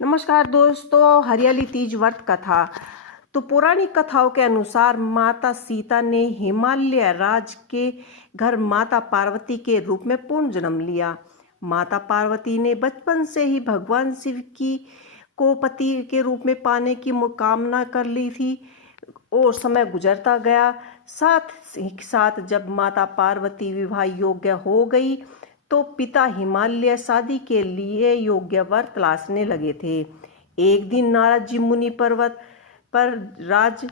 नमस्कार दोस्तों, हरियाली तीज व्रत कथा। तो पौराणिक कथाओं के अनुसार माता सीता ने हिमालय राज के घर माता पार्वती के रूप में पूर्ण जन्म लिया। माता पार्वती ने बचपन से ही भगवान शिव की को पति के रूप में पाने की कामना कर ली थी और समय गुजरता गया। साथ ही साथ जब माता पार्वती विवाह योग्य हो गई तो पिता हिमालय शादी के लिए योग्य वर तलाशने लगे थे। एक दिन नारद जी मुनि पर्वत पर राज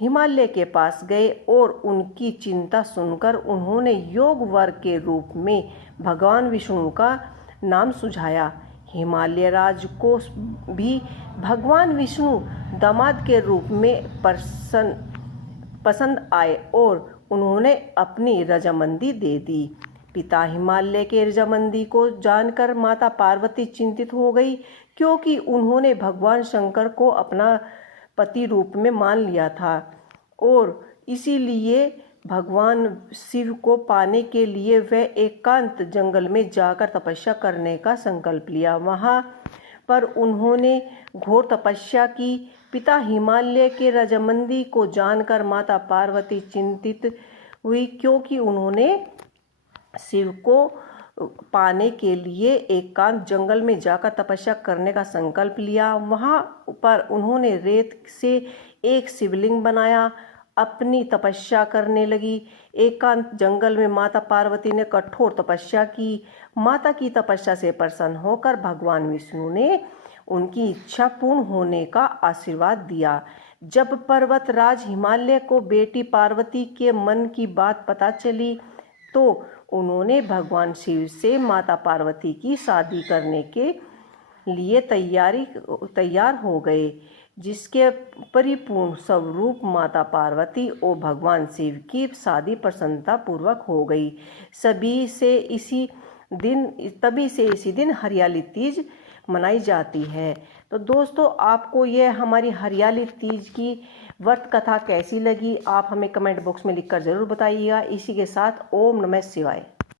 हिमालय के पास गए और उनकी चिंता सुनकर उन्होंने योग वर के रूप में भगवान विष्णु का नाम सुझाया। हिमालय राज को भी भगवान विष्णु दामाद के रूप में पसंद आए और उन्होंने अपनी रजामंदी दे दी। पिता हिमालय के रजामंदी को जानकर माता पार्वती चिंतित हो गई, क्योंकि उन्होंने भगवान शंकर को अपना पति रूप में मान लिया था और इसीलिए भगवान शिव को पाने के लिए वह एकांत जंगल में जाकर तपस्या करने का संकल्प लिया। वहां पर उन्होंने घोर तपस्या की। पिता हिमालय के रजामंदी को जानकर माता पार्वती चिंतित हुई, क्योंकि उन्होंने शिव को पाने के लिए एकांत जंगल में जाकर तपस्या करने का संकल्प लिया। वहां पर उन्होंने रेत से एक शिवलिंग बनाया, अपनी तपस्या करने लगी। एकांत जंगल में माता पार्वती ने कठोर तपस्या की। माता की तपस्या से प्रसन्न होकर भगवान विष्णु ने उनकी इच्छा पूर्ण होने का आशीर्वाद दिया। जब पर्वतराज हिमालय को बेटी पार्वती के मन की बात पता चली तो उन्होंने भगवान शिव से माता पार्वती की शादी करने के लिए तैयार हो गए, जिसके परिपूर्ण स्वरूप माता पार्वती और भगवान शिव की शादी प्रसन्नता पूर्वक हो गई। तभी से इसी दिन हरियाली तीज मनाई जाती है। तो दोस्तों, आपको यह हमारी हरियाली तीज की व्रत कथा कैसी लगी, आप हमें कमेंट बॉक्स में लिखकर ज़रूर बताइएगा। इसी के साथ ओम नमः शिवाय।